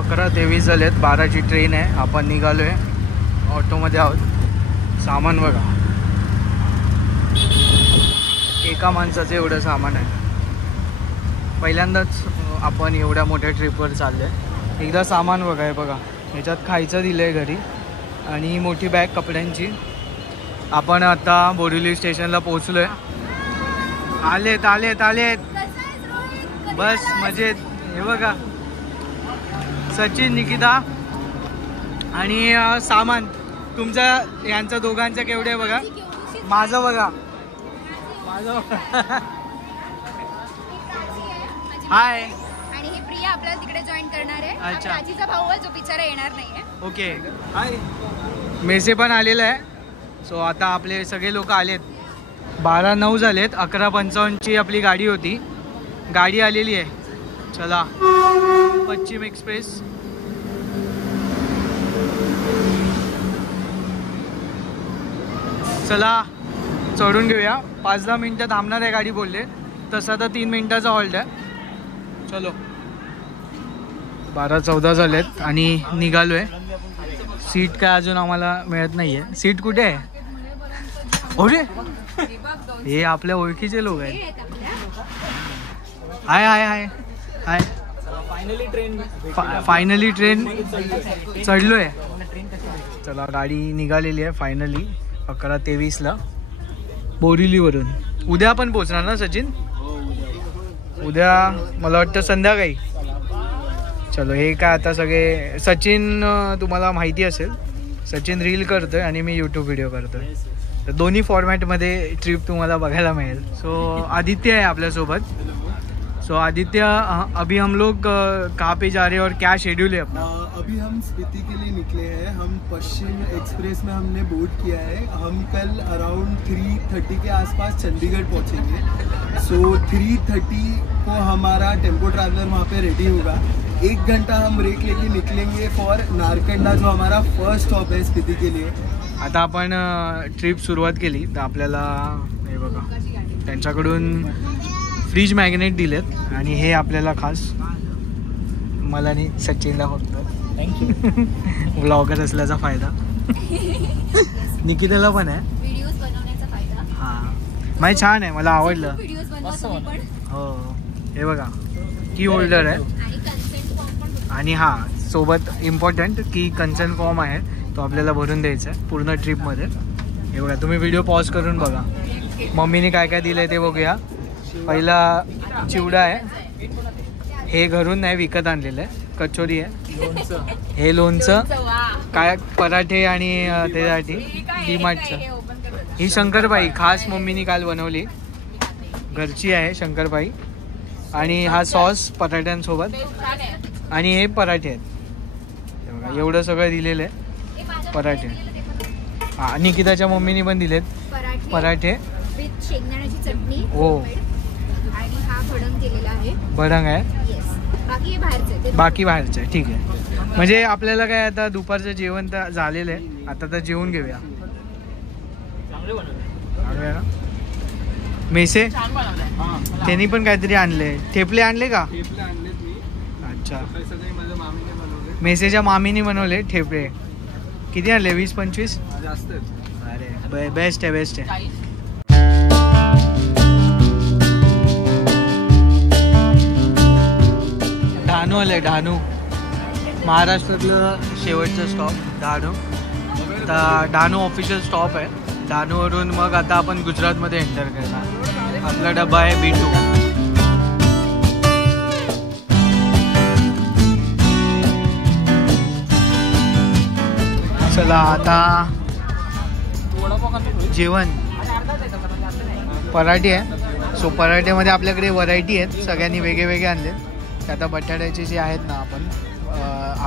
11:23 झालेत. 12ची ट्रेन आहे. आपण निघालो आहे, ऑटोमध्ये आहोत. सामान बघा, एका माणसाचं एवढं सामान आहे. पहिल्यांदाच आपण एवढ्या मोठ्या ट्रिपवर चाललो आहे. एकदा सामान बघा आहे बघा, ह्याच्यात खायचं दिलं आहे घरी आणि मोठी बॅग कपड्यांची. आपण आता बोरिवली स्टेशनला पोहोचलो आहे. आलेत बस मजेत. हे बघा सचिन, निकिता आणि सामान तुमचा यांचं दोघांचं केवढे आहे बघा. माझं बघा, हाय. आणि हे प्रिया आपल्याला तिकडे जॉईन करणार आहे. अच्छा. आजीचा भाऊ आहे जो बिचारा येणार नाहीये. ओके. हाय. मेसे पण आलेला आहे. सो आता आपले सगळे लोक आलेत. 12:09 झालेत. 11:55ची आपली गाडी होती. गाडी आलेली आहे. चला, पश्चिम एक्सप्रेस. चला चढून घेऊया. 5-10 मिनटं थांबणार आहे गाडी बोलले. तसा तर 3 मिनटाचा हॉल्ट आहे. चलो. 12:14 झालेत आणि निघालो आहे. सीट काय अजून आम्हाला मिळत नाही आहे. सीट कुठे आहे? ओरे, हे आपल्या ओळखीचे लोक आहेत. हाय हाय हाय हाय. फायनली ट्रेन चढलो आहे. चला, गाडी निघालेली आहे फायनली 11:23ला बोरिवलीवरून. उद्या पण पोचणार ना सचिन? उद्या मला वाटतं संध्याकाळी. चलो, हे काय आता सगळे सचिन तुम्हाला माहिती असेल, सचिन रील करतोय आणि मी यूट्यूब व्हिडिओ करतोय. तर दोन्ही फॉर्मॅटमध्ये ट्रिप तुम्हाला बघायला मिळेल. सो आदित्य आहे आपल्यासोबत. सो आदित्य, अभी हम लोग कहाँ पे जा रहे हैं और क्या शेड्यूल है अपना? अभी हम स्पीति के लिए निकले हैं. हम पश्चिम एक्सप्रेस में हमने बोर्ड किया है. हम कल अराउंड 3:30 के आसपास चंडीगढ़ पहुंचेंगे. सो 3:30 को हमारा टेम्पो ट्रैवलर वहाँ पे रेडी होगा. 1 घंटा हम ब्रेक लेके निकलेंगे फॉर नारकंडा, जो हमारा फर्स्ट स्टॉप है स्पीति के लिए. आता आपण ट्रिप सुरुवात केली तर आपल्याला हे बघा त्यांच्याकडून फ्रीज मॅग्नेट दिलेत आणि हे आपल्याला खास मला आणि सचिनला फक्त. थँक्यू. ब्लॉगर असल्याचा फायदा. निकिताला पण आहे. व्हिडिओज बनवण्याचा फायदा. हां, माझी छान आहे, मला आवडलं. व्हिडिओज बनवतो पण. हो, हे बघा की होल्डर आहे. आणि कन्सेंट फॉर्म पण. आणि हां, सोबत इम्पॉर्टंट की कन्सेंट फॉर्म आहे तो आपल्याला भरून द्यायचा आहे पूर्ण ट्रिपमध्ये. हे बघा, तुम्ही व्हिडिओ पॉज करून बघा. मम्मीने काय काय दिलं आहे ते बघूया. पहिला चिवडा आहे. हे घरून नाही, विकत आणलेलं आहे. कचोरी आहे. हे लोणचं. काय पराठे आणि त्यासाठी डीमार्टचं. ही शंकरपाई खास मम्मीने काल बनवली, घरची आहे शंकरपाई. आणि हा सॉस पराठ्यांसोबत. आणि हे पराठे आहेत. हे बघा, एवढं सगळं दिलेलं आहे. पराठे. हां, निकिताच्या मम्मीने पण दिलेत पराठे. विथ शेंगदाण्याची चटणी. हो. आणि हा भडंग केलेला आहे. भडंग आहे. बाकी बाहेरचं. बाकी बाहेरचं आहे. ठीक आहे. म्हणजे आपल्याला काय आता दुपारचं जेवण तर झालेलं आहे. आता तर जेवून घेऊया. मेसे त्यांनी पण काहीतरी आणले. ठेपले आणले का? अच्छा, मेसेच्या मामीने बनवले ठेपले. किती आणले? 20-25 जास्त. अरे बेस्ट आहे, बेस्ट आहे. डहाणू आलं आहे. डहाणू महाराष्ट्रातलं शेवटचं स्टॉप डहाणू. तर डहाणू ऑफिशियल स्टॉप आहे. डहाणूवरून मग आता आपण गुजरातमध्ये एंटर करणार. आपला डबा आहे B2. चला आता जेवण. पराठे आहे. सो पराठ्यामध्ये आपल्याकडे व्हरायटी आहेत. सगळ्यांनी वेगळे वेगळे आणले. आता बटाट्याचे जे आहेत ना, आपण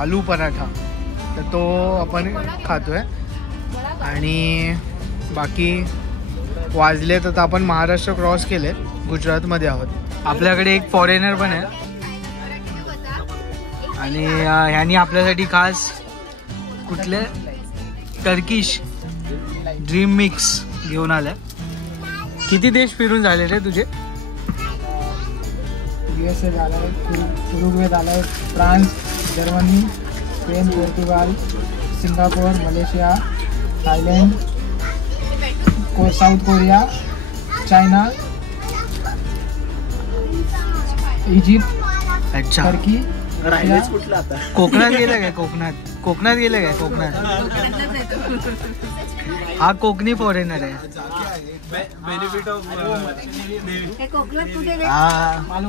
आलू पराठा, तर तो आपण खातोय. आणि बाकी वाजले तर आपण महाराष्ट्र क्रॉस केले, गुजरातमध्ये आहोत. आपल्याकडे एक फॉरेनर पण आहे आणि ह्यांनी आपल्यासाठी खास कुठले टर्किश ड्रीम मिक्स घेऊन आलाय. किती देश फिरून झाले रे तुझे? USA झाला आहे, उरुग्वे झाला आहे, France, Germany, Spain, Portugal, Singapore, Malaysia, Thailand, south Korea, China, Egypt, अच्छा टर्की, राहिलेच कुठला आता कोकणात गेलं काय? कोकणात गेलं काय? कोकणात हा कोकणी फॉरेनर आहे. बेनिफिट ऑफ कोकणात कुठे रे? हा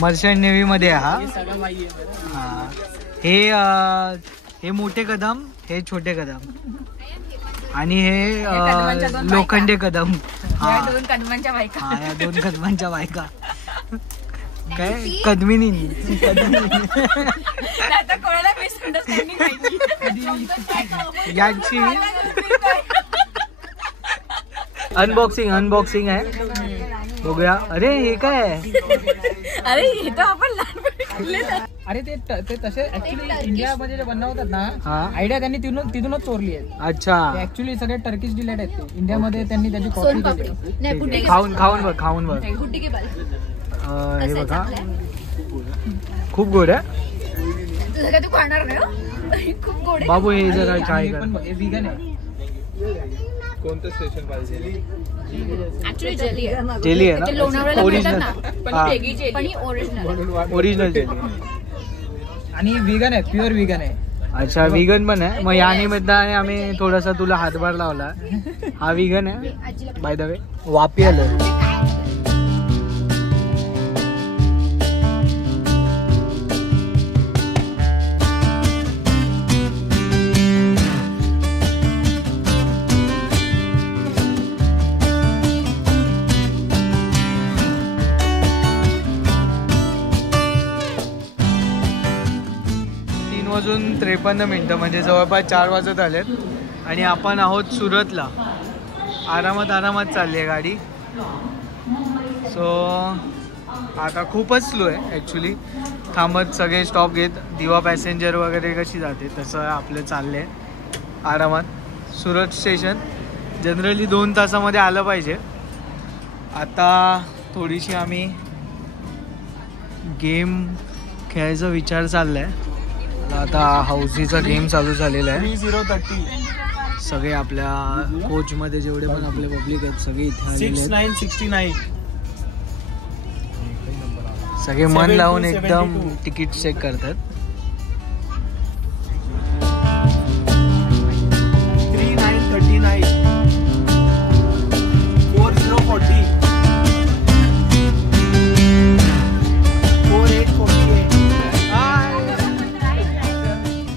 मर्चंट नेव्ही मध्ये आहे हा. हा. हे मोठे कदम, हे छोटे कदम आणि हे लोखंडे कदम. हा. दोन कदमांच्या बायका. हा, या 2 कदमांच्या बायका. काय कदमिनी आता कोणाला मिसअंडरस्टँडिंग यांची अनबॉक्सिंग आहे. बघूया. अरे हे काय आहे? अरे हे तर आपण लहानपणी खाल्लेलं. अरे ते तसे ऍक्च्युली इंडियामध्ये जे बनवतात ना, हा. आयडिया त्यांनी तिथूनच चोरली आहे. अच्छा. ऍक्च्युली सगळे टर्किश डिलेट आहेत ते. इंडियामध्ये त्यांनी त्याची कॉपी सोनपापडी केली. नाही पुढे खाऊन बघ. गुड्डी के बाल. हे बघा खूप गोड आहे. तुझं काय तू खाणार नाही हो? खूप गोड आहे. बाबू हे जरा ट्राय हे कर. पण हे vegan आहे. कोणतं स्टेशन पाहिजे? ऍक्च्युली जेली आहे. जेली आहे ते ना? लोणावळ्याला ओरिजिनल. मिळतात ना, हा. पण ही ओरिजिनल. Original jelly. आणि vegan आहे, प्युअर vegan आहे. अच्छा विगन पण आहे. मग या निमित्ताने आम्ही थोडासा तुला हातभार लावला. हा विगन आहे बाय द वे. वापी आलं. वाजून 53 म्हणजे जवळपास 4 वाजत आलेत आणि आपण आहोत सुरतला. आरामात चालली आहे गाडी. सो आता खूपच स्लो आहे ॲक्च्युली. थांबत सगळे स्टॉप घेत दिवा पॅसेंजर वगैरे कशी जाते तसं आपलं चाललं आहे आरामात. सुरत स्टेशन जनरली 2 तासामध्ये आलं पाहिजे. आता थोडीशी आम्ही गेम खेळायचा विचार चालला आहे. आता हाऊसीचा गेम चालू झालेला आहे. 3030 सगळे आपल्या कोचमध्ये जेवढे पण आपले पब्लिक आहेत सगळे इथे आलेले आहेत. 6969 सगळे मन लावून एकदम तिकीट चेक करतात.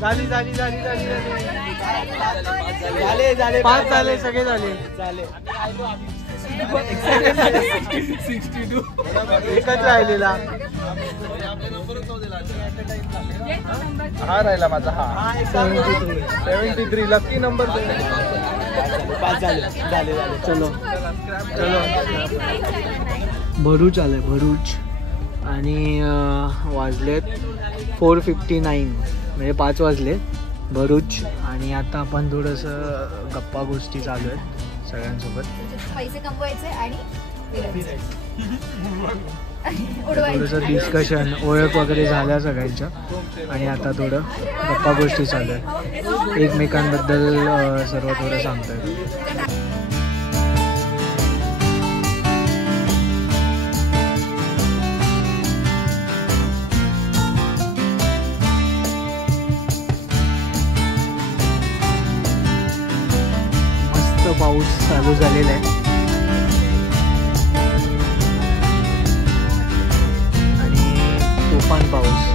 3939 4040 झाले 5 झाले सगळे झाले. 62 एकच राहिलेला. हा राहिला माझा. हा 73 लकी नंबर. 5 झाले. चलो भरूच आलंय भरूच. आणि वाजलेत 4:59 म्हणजे 5 वाजले भरूच. आणि आता आपण थोडंसं गप्पा गोष्टी चालू आहेत सगळ्यांसोबत. पैसे कमवायचे आणि थोडंसं डिस्कशन ओळख वगैरे झाल्या सगळ्यांच्या. आणि आता थोडं गप्पा गोष्टी चालू आहेत. एकमेकांबद्दल सर्व थोडं सांगतोय. पाऊस चालू झालेला आहे आणि तुफान पाऊस.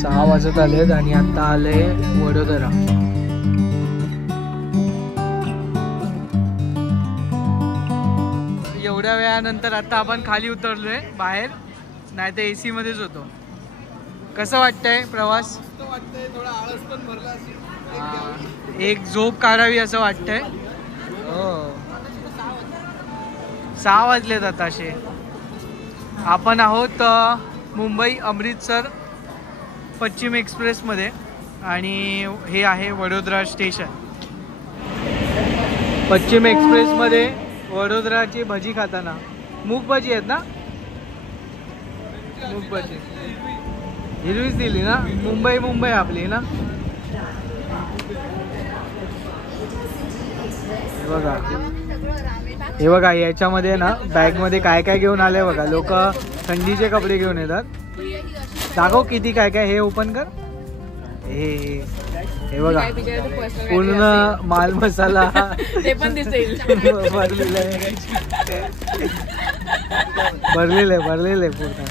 सहा वाजत आलेत आणि आता आले वडोदरा. एवढ्या वेळानंतर आता आपण खाली उतरलोय बाहेर. नाही तर AC मध्येच होतो. कसं वाटतंय प्रवास? थोडा आळस पण भरला असेल. एक झोप काढावी असं वाटतंय. हो 6 वाजलेत आताशे. आपण आहोत मुंबई अमृतसर पश्चिम एक्सप्रेसमध्ये आणि हे आहे वडोदरा स्टेशन. पश्चिम एक्सप्रेसमध्ये वडोदराची भजी खाताना मूग भजी आहेत ना, मूग भजी हिरवीच दिली ना. मुंबई आपली ना. हे बघा याच्यामध्ये ना बॅगमध्ये काय काय घेऊन आले बघा. लोक थंडीचे कपडे घेऊन येतात. दाखव किती काय काय. हे ओपन कर. हे बघा पूर्ण माल मसाला ते पण दिसेल. भरलेलं आहे पूर्ण.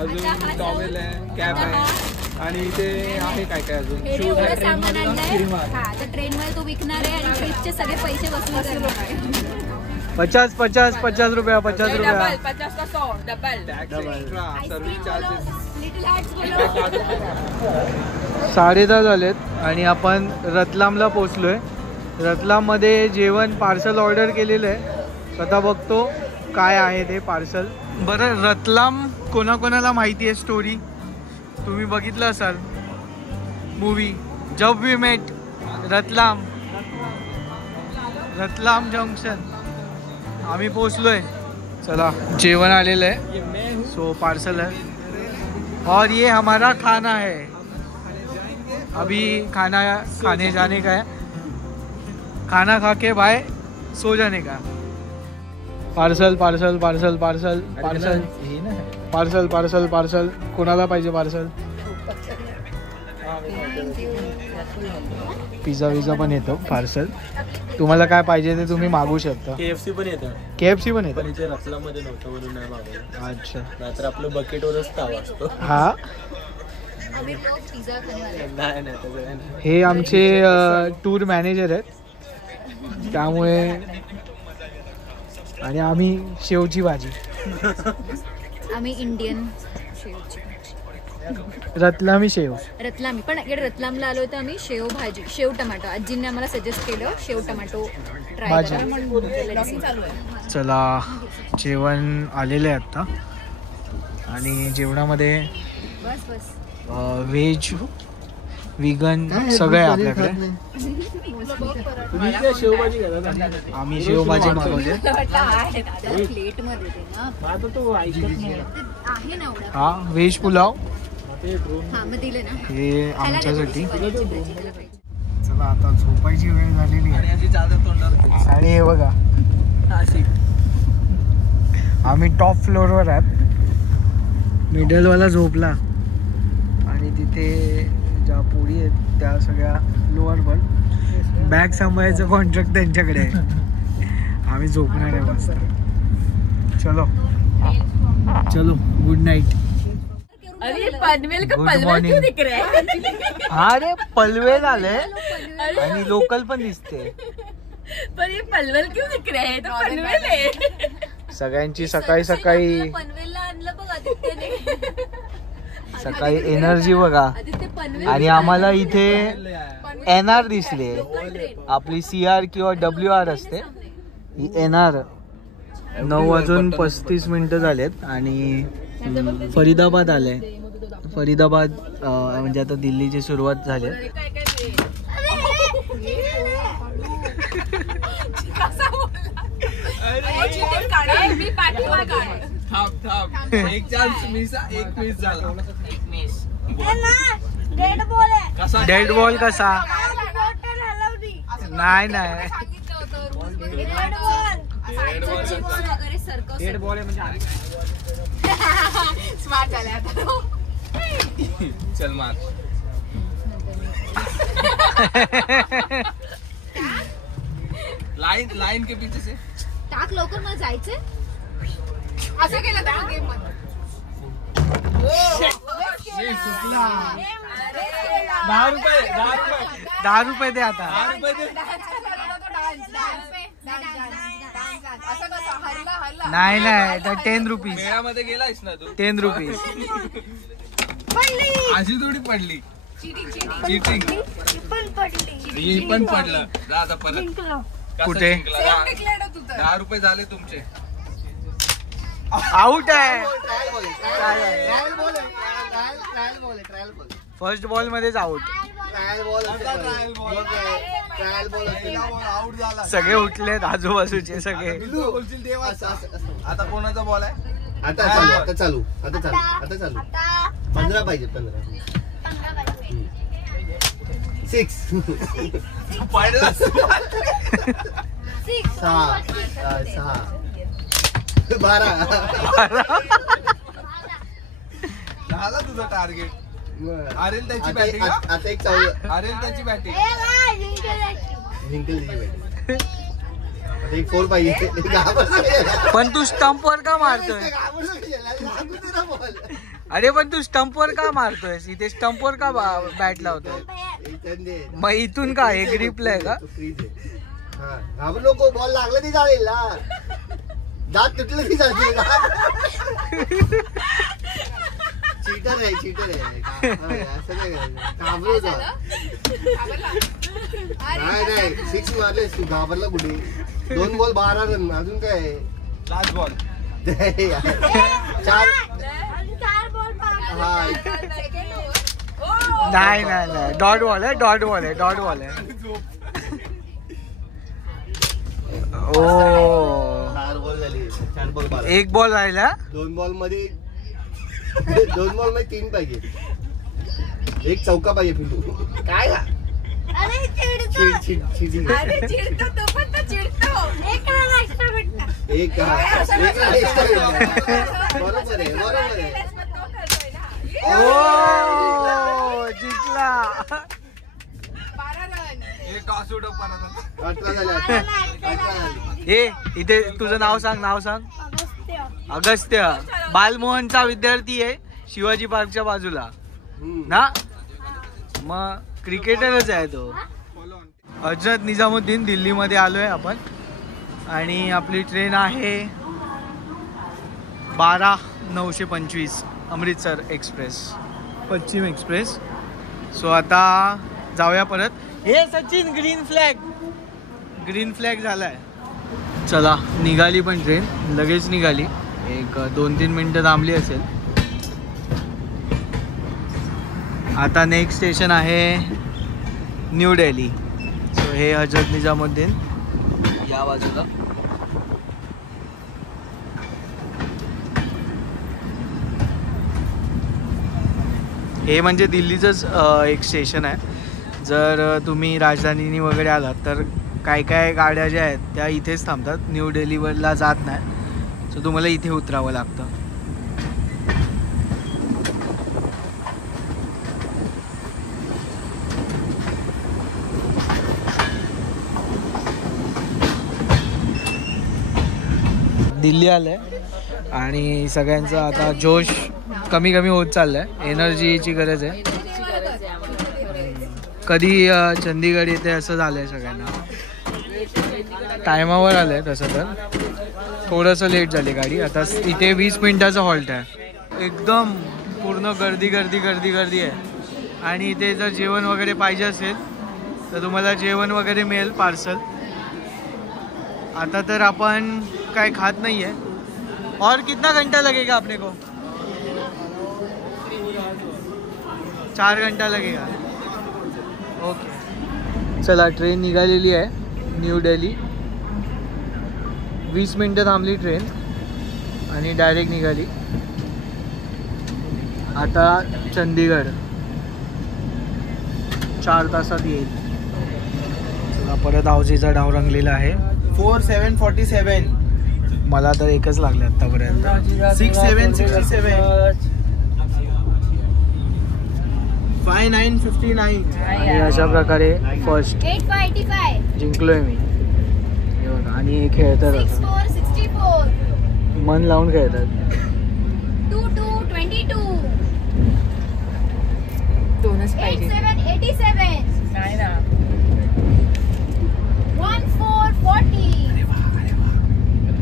अजून टॉवेल आहे, कॅप आहे आणि इथे आहे काय काय अजून. हे एवढं सामान आणलंय. हा तर ट्रेन मध्ये तो विकणार आहे आणि ट्रिपचे सगळे पैसे वसूल करणार आहे. 50 रुपया. 50 का 100 double. Service charges. Little hearts बोलो. 10:30 झालेत आणि आपण रतलामला पोचलोय. रतलाममध्ये जेवण पार्सल ऑर्डर केलेलं आहे. स्वतः बघतो काय आहे ते पार्सल. बरं, रतलाम कोणाकोणाला माहिती आहे स्टोरी? तुम्ही बघितलं असाल मूवी जब वी मेट. रतलाम जंक्शन आम्ही पोचलोय. चला जेवण आलेलं आहे. सो पार्सल है और ये हमारा खाना है. अभी खाने जाने का है. खाना खा के बाय सो जाने का. पार्सल कोणाला पाहिजे पार्सल? पिझ्झा विझा पण येतो पार्सल. तुम्हाला काय पाहिजे ते तुम्ही मागू शकता. KFC पण येतं. KFC पण येतं. पण इथे रतलाममध्ये नव्हतं म्हणून नाही मागवलं. अच्छा. नाहीतर आपलं बकेटवरच ताव असतो. हा आम्ही लोक पिझ्झा खाने वाले. नाही तसं काय नाही. हे आमचे टूर मॅनेजर आहेत त्यामुळे. आणि आम्ही शेवची भाजी. आम्ही इंडियन रतलामी शेव. रतलामी पण इकडे रतलामला आलो तर आम्ही शेव भाजी, शेव टमाटो. आजींनी आम्हाला सजेस्ट केलं शेव टमाटो ट्राय भाजी. करा. चला जेवण आलेलं आहे आत्ता. आणि जेवणामध्ये बस व्हेज विगन सगळं आहे आपल्याकडे. तुम्ही काय शेवभाजी घेता? आम्ही शेवभाजी मागवली. प्लेट मध्ये ते ना आता तो ऐकत नाही. आहे ना एवढा. हा व्हेज पुलाव हा मग दिले ना. हे आमच्यासाठी. खायला चला आता झोपायची वेळ झालेली आहे. याची चादर तोंडावर. आणि हे बघा आम्ही टॉप फ्लोअरवर आहोत. मिडलवाला झोपला आणि तिथे ज्या पोळी आहेत त्या सगळ्या लोअरवर. बॅग सांभाळायचं कॉन्ट्रॅक्ट त्यांच्याकडे आहे. आम्ही झोपणार आहे मस्त. चलो गुड नाईट. अरे पनवेल का Good पनवेल morning. क्यों दिख रहा है? हा रे पनवेल आले आणि लोकल पण दिसते. पर ये पनवेल क्यों दिख रहा है? तो पनवेल है. सगळ्यांची सकाळी पनवेलला आणलं बघ आदित्यने. सकाळी एनर्जी बघा. आदित्य पनवेल. आणि आम्हाला इथे NR दिसले. आपली CR किंवा WR असते. ही NR. 9:35 झालेत आणि फरीदाबाद आले. फरीदाबाद म्हणजे आता दिल्लीची सुरुवात झाली. एक चान्स मिस, एक मिस झाला. डेड बॉल कसा? नाही डेड बॉल आहे म्हणजे स्मार्ट झाले आता. चल मार. लाइन के पीछे से टाक लवकर, मला जायचंय. असं केलं तर गेम मध्ये. 10 रुपये दे आता. नाही तर 10 रुपीज. मेळ्यामध्ये गेलायस ना तू? 10 रुपीज. अशी थोडी पडली. चीटिंग. ही पण पडलं. आता परत कुठे? ₹10 झाले तुमचे. आउट आहे. ट्रायल बॉल फर्स्ट बॉल मध्येच आउट. आउट झाला. सगळे उठलेत आजूबाजूचे सगळे. बोलशील तेव्हा आता कोणाचा बॉल आहे? आता चालू 15 पाहिजे 15 6 12 झाला तुझं टार्गेट. आरेल त्याची बॅटिंग. आता एक चालू आरेल त्याची बॅटिंग. जिंकल त्याची बॅटिंग. आता एक 4 पाहिजे. पण तू स्टंपवर का मारतोय? अरे पण तू स्टंपवर का मारतोय? इथे स्टंपवर का बॅट लावतोय? मग इथून का हे ग्रिपला आहे का? घाबरू नको. बॉल लागला ती चालेल ना. दात तुटलं ती चालते. चीटर आहे. असं नाही घाबरू नाही. 6 मारले तू. घाबरला कुठे? 2 बॉल 12 रन. अजून काय? Last ball. 4 नाही डॉट बॉल आहे. डॉट बॉल आहे. ओ 4 बॉल झाली. 4 बॉल 12. एक बॉल राहिला. 2 बॉल मध्ये 3 पाहिजे. एक चौका पाहिजे. पिल्लू काय एक बरोबर आहे. ओ जिंकला. एक टॉस उडव पण 18 झाले. हे इथे तुझं नाव सांग. अगस्त्य. बालमोहनचा विद्यार्थी आहे शिवाजी पार्कच्या बाजूला ना. मग क्रिकेटरच आहे तो. हजरत निजामुद्दीन दिल्लीमध्ये आलोय आपण. आणि आपली ट्रेन आहे 12:925 अमृतसर एक्सप्रेस, पश्चिम एक्सप्रेस. सो आता जाऊया परत. हे सचिन ग्रीन फ्लॅग झालाय. चला निघाली पण ट्रेन. लगेच निघाली. एक 2-3 मिनटं थांबली असेल. आता नेक्स्ट स्टेशन आहे न्यू दिल्ली. सो हे हजरत निजामुद्दीन या बाजूला. हे म्हणजे दिल्लीचंच एक स्टेशन आहे. जर तुम्ही राजधानीनी वगैरे आलात तर काय गाड्या ज्या आहेत त्या इथेच थांबतात. न्यू दिल्लीला जात नाही. सो तुम्हाला इथे उतरावं लागतं. दिल्ली आलंय आणि सगळ्यांचा आता जोश कमी होत चाललाय. एनर्जीची गरज आहे. कधी चंदीगड येते असं झालंय सगळ्यांना. टायमावर आलंय तसं तर. थोडंसं लेट झाली गाडी. आता इथे 20 मिनिटाचा हॉल्ट आहे. एकदम पूर्ण गर्दी आहे. आणि इथे जर जेवण वगैरे पाहिजे असेल तर तुम्हाला जेवण वगैरे मिळेल पार्सल. आता तर आपण काय खात नाही आहे. और कितना घंटा लगेगा अपने को? 4 घंटा लगेगा. ओके चला ट्रेन निघालेली आहे न्यू दिल्ली. 20 मिनटं थांबली ट्रेन आणि डायरेक्ट निघाली. आता चंदीगड 4 तासात येईल. चला परत आवजीचा डाव रंगलेला आहे. 4747 मला तर एकच लागले आतापर्यंत. 6767 5959. आणि अशा प्रकारे फर्स्ट 8585 जिंकलोय मी. हे बघा आणि हे खेळतात आता. 6464 मन लावून खेळतात. 2222 दोनच पाहिजे 8787 नाही ना. 1440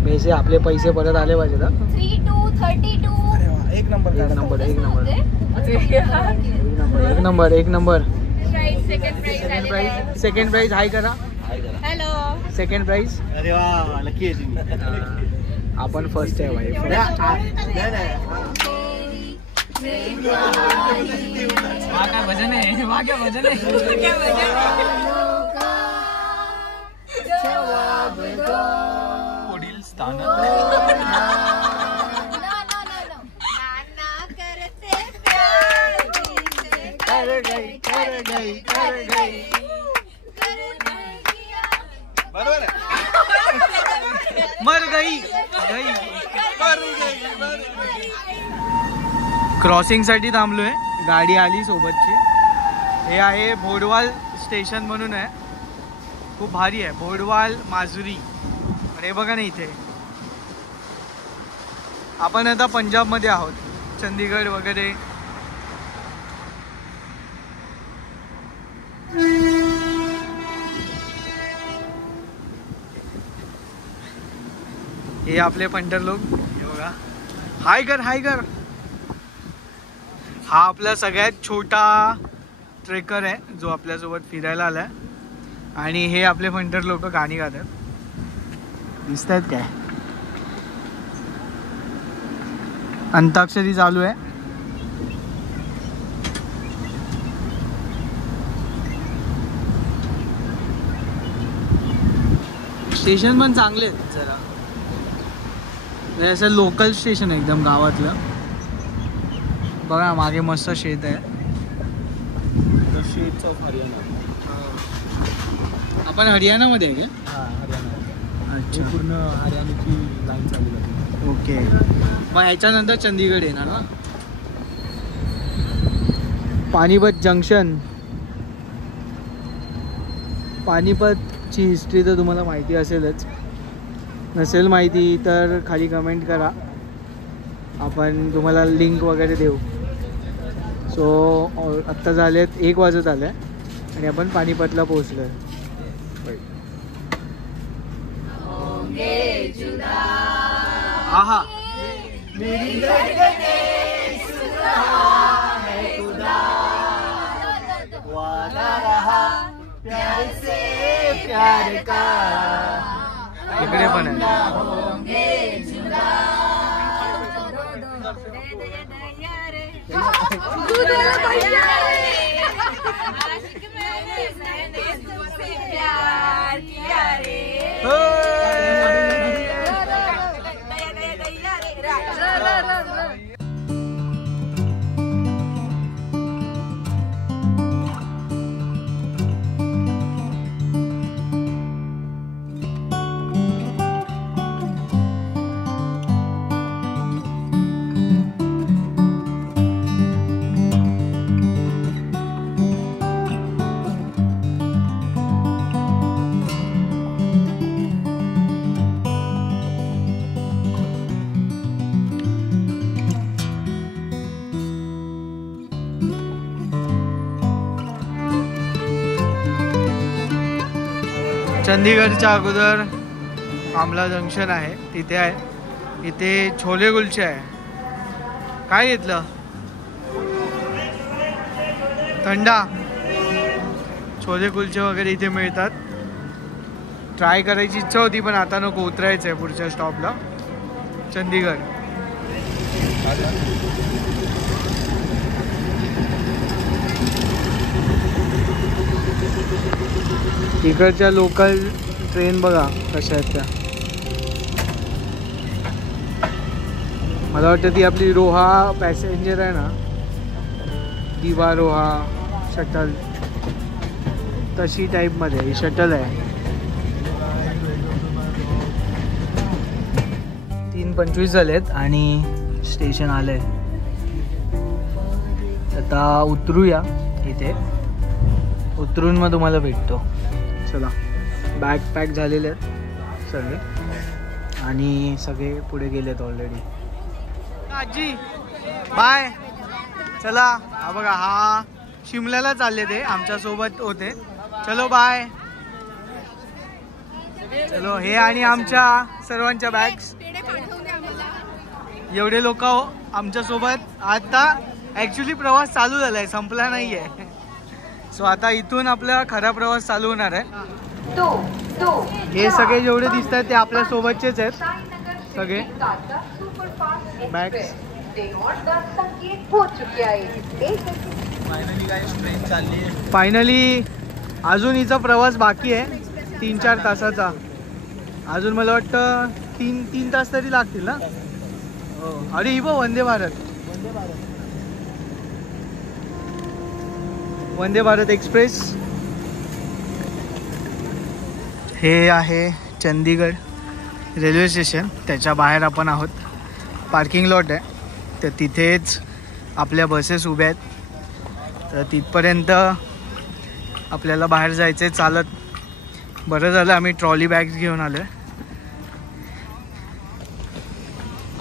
पैसे आपले पैसे परत आले पाहिजे ना. 3232 एक नंबर एक नंबर एक नंबर सेकंड एक number. Price second price hi करा. हॅलो. Second prize. अरे वा लकी आहे तुम्ही. आपण फर्स्ट आहे भाई. वजन पुढील स्थान बरोबर आहे. मर गई. क्रॉसिंग साठी थांबलोय. गाडी आली सोबतची. हे आहे भोडवाल स्टेशन म्हणून आहे. खूप भारी आहे. भोडवाल माजुरी. अरे बघा ना इथे आपण आता पंजाब मध्ये आहोत. चंदीगड वगैरे. हे आपले पंटर लोक. हे बघा. हाय कर. हा आपला सगळ्यात छोटा ट्रेकर आहे जो आपल्यासोबत फिरायला आलाय. आणि हे आपले पंटर लोक गाणी गातात. दिसत आहेत काय. अंताक्षरी चालू आहे. स्टेशन पण चांगले आहेत जरा. असं लोकल स्टेशन आहे एकदम गावातलं. बघा मागे मस्त शेत आहे. Shades of Haryana. आपण हरियाणामध्ये आहे का? हा हरियाणा. अच्छा. पूर्ण हरियाणाची लाईन चालू जाते. ओके. मग ह्याच्यानंतर चंदीगड येणार ना. पानिपत जंक्शन. पानिपतची हिस्ट्री तर तुम्हाला माहिती असेलच. नसेल माहिती तर खाली कमेंट करा. आपण तुम्हाला लिंक वगैरे देऊ. सो आत्ता झालेत 1 वाजत आलं आहे आणि आपण पानिपतला पोहोचलो आहे. आहा. इकडे पण आहे. चंदीगडच्या अगोदर आमला जंक्शन आहे. तिथे आहे. इथे छोले कुलचे आहे. काय घेतलं? थंडा. छोले कुलचे वगैरे इथे मिळतात. ट्राय करायची इच्छा होती पण आता नको. उतरायचं आहे पुढच्या स्टॉपला. चंदीगड. तिकडच्या लोकल ट्रेन बघा कशा आहेत त्या. मला वाटतं ती आपली रोहा पॅसेंजर आहे ना. दिवा रोहा शटल तशी टाईपमध्ये. ही शटल आहे. 3:25 झालेत आणि स्टेशन आलंय. आता उतरूया इथे. उतरून मग तुम्हाला भेटतो. चला. बॅग पॅक झालेले आहेत सगळे आणि सगळे पुढे गेलेत ऑलरेडी. आजी बाय. चला. हा बघा हा शिमल्याला चालले ते आमच्यासोबत होते. चलो बाय. चलो. हे आणि आमच्या सर्वांच्या बॅग्स. एवढे लोक आमच्यासोबत. आता ॲक्च्युली प्रवास चालू झाला आहे. संपला नाही आहे. सो आता इथून आपला खरा प्रवास चालू होणार आहे. हे सगळे जेवढे दिसत आहेत ते आपल्या सोबतचेच आहेत सगळे बॅग्स. फायनली अजून हिचा प्रवास बाकी आहे 3-4 तासाचा. अजून मला वाटतं 3 तास तरी लागतील ना. अरे ही बघ वंदे भारत एक्सप्रेस. हे आहे चंदीगड रेल्वे स्टेशन. त्याच्या बाहेर आपण आहोत. पार्किंग लॉट आहे तर तिथेच आपल्या बसेस उभ्या आहेत. तर तिथपर्यंत आपल्याला बाहेर जायचं आहे चालत. बरं झालं आम्ही ट्रॉली बॅग्स घेऊन आलो आहे,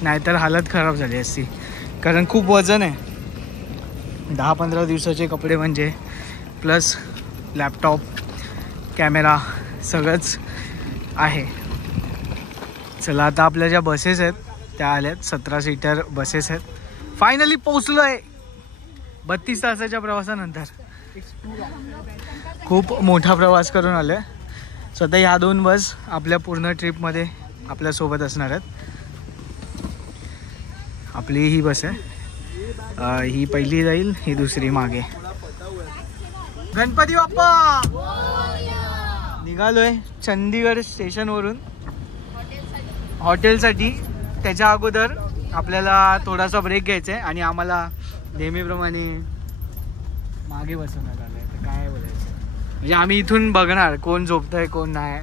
नाहीतर हालत खराब झाली असती. कारण खूप वजन आहे. 10-15 दिवसाचे कपडे म्हणजे प्लस लॅपटॉप कॅमेरा सगळंच आहे. चला आता आपल्या ज्या बसेस आहेत त्या आल्यात. 17 सीटर बसेस आहेत. फायनली पोचलो आहे 32 तासाच्या प्रवासानंतर. खूप मोठा प्रवास करून आलो आहे. स्वतः ह्या 2 बस आपल्या पूर्ण ट्रिपमध्ये आपल्यासोबत असणार आहेत. आपली ही बस आहे, ही पहिली जाईल, ही दुसरी मागे. गणपती बाप्पा. निघालोय चंदीगड स्टेशनवरून हॉटेलसाठी. त्याच्या अगोदर आपल्याला थोडासा ब्रेक घ्यायचा आहे आणि आम्हाला नेहमीप्रमाणे मागे बसवण्यात आलं आहे. तर काय बोलायचं म्हणजे आम्ही इथून बघणार कोण झोपतंय कोण नाही.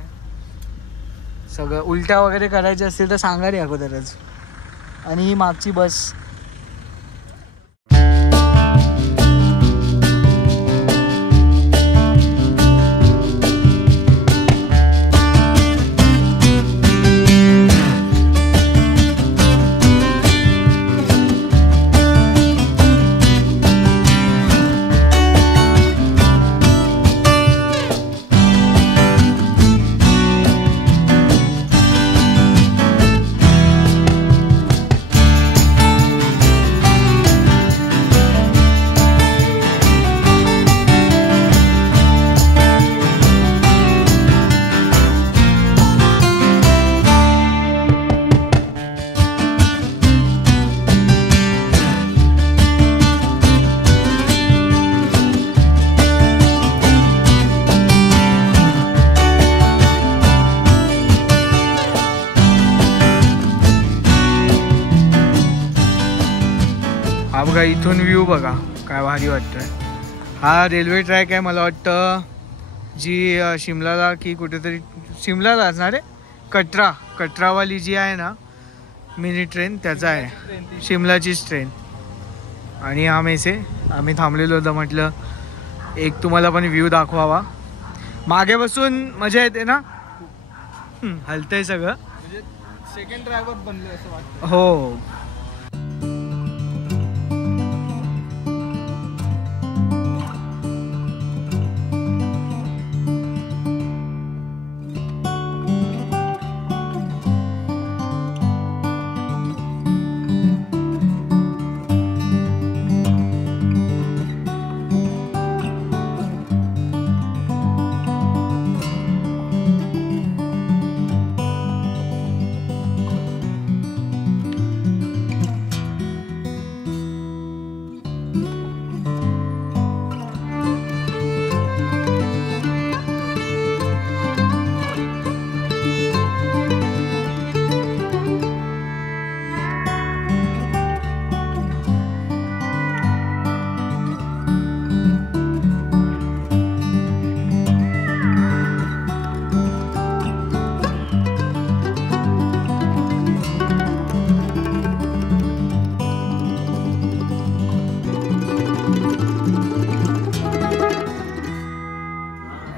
सगळं उलट्या वगैरे करायचे असतील तर सांगा रे अगोदरच. आणि ही मागची बस. बघा इथून व्ह्यू बघा काय भारी वाटतंय. हा रेल्वे ट्रॅक आहे मला वाटतं जी शिमलाला की कुठेतरी शिमलाला असणार आहे. कटरावाली जी आहे ना मिनी ट्रेन त्याचा आहे, शिमलाचीच ट्रेन. आणि आम्ही थांबलेलो होतो. म्हटलं एक तुम्हाला पण व्ह्यू दाखवावा. मागे बसून मजा येते ना. हलतंय सगळं. सेकंड ड्रायव्हर बनले असं वाटतं. हो.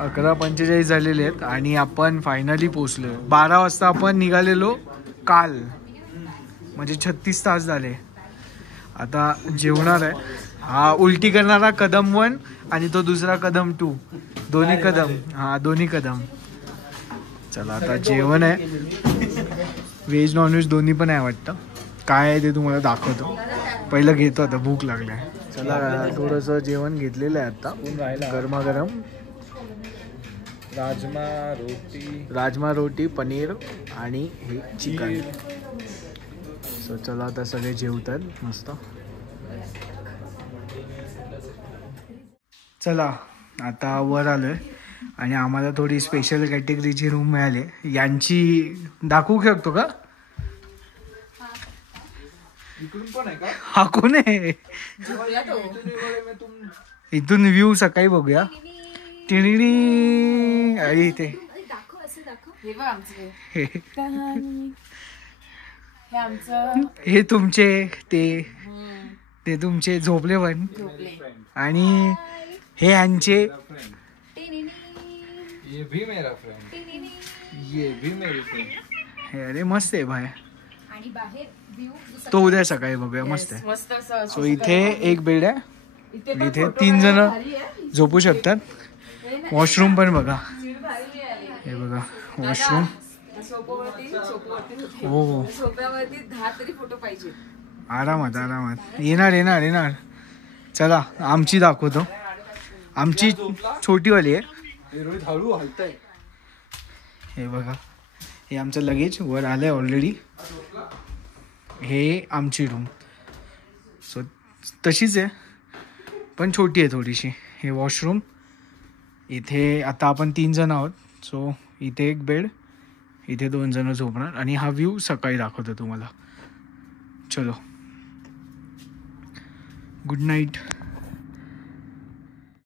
अकरा 45 झालेले आहेत आणि आपण फायनली पोचलो. 12 वाजता आपण निघालेलो काल, म्हणजे 36 तास झाले. आता जेवणार आहे. हा उलटी करणारा कदम 1 आणि तो दुसरा कदम 2, दोन्ही कदम. हा दोन्ही कदम. चला आता जेवण आहे. व्हेज नॉनव्हेज दोन्ही पण आहे वाटतं. काय आहे ते तुम्हाला दाखवतो. पहिलं घेतो आता, भूक लागली आहे. चला थोडंसं जेवण घेतलेलं आहे आता गरमागरम. राजमा रोटी पनीर आणि हे चिकन. सो चला आता सगळे जेवतात मस्त. चला आता वर आलोय आणि आम्हाला थोडी स्पेशल कॅटेगरीची रूम मिळाली. यांची दाखवू शकतो का? हा कोण आहे? इथून व्ह्यू सकाळी बघूया. टिणी अरे इथे हे तुमचे ते तुमचे झोपले पण. आणि हे यांचे ये भी मेरा फ्रेंड, ये भी मेरी फ्रेंड. हे अरे मस्त आहे बाहेर. आणि बाहेर व्ह्यू तो उद्या सकाळी बघूया. मस्त आहे. सो इथे एक बेड आहे. इथे 3 जण झोपू शकतात. वॉशरूम पण बघा. हे बघा वॉशरूम. हो आरामात येणार. चला आमची दाखवतो. आमची छोटीवाली आहे. हे बघा हे आमचं लगेज वर आलंय ऑलरेडी. हे आमची रूम. सो तशीच आहे पण छोटी आहे थोडीशी. हे वॉशरूम. इथे आता आपण 3 जण आहोत. सो इथे एक बेड, इथे 2 जण झोपणार आणि हा व्ह्यू सकाळी दाखवतो तुम्हाला. चलो गुड नाईट.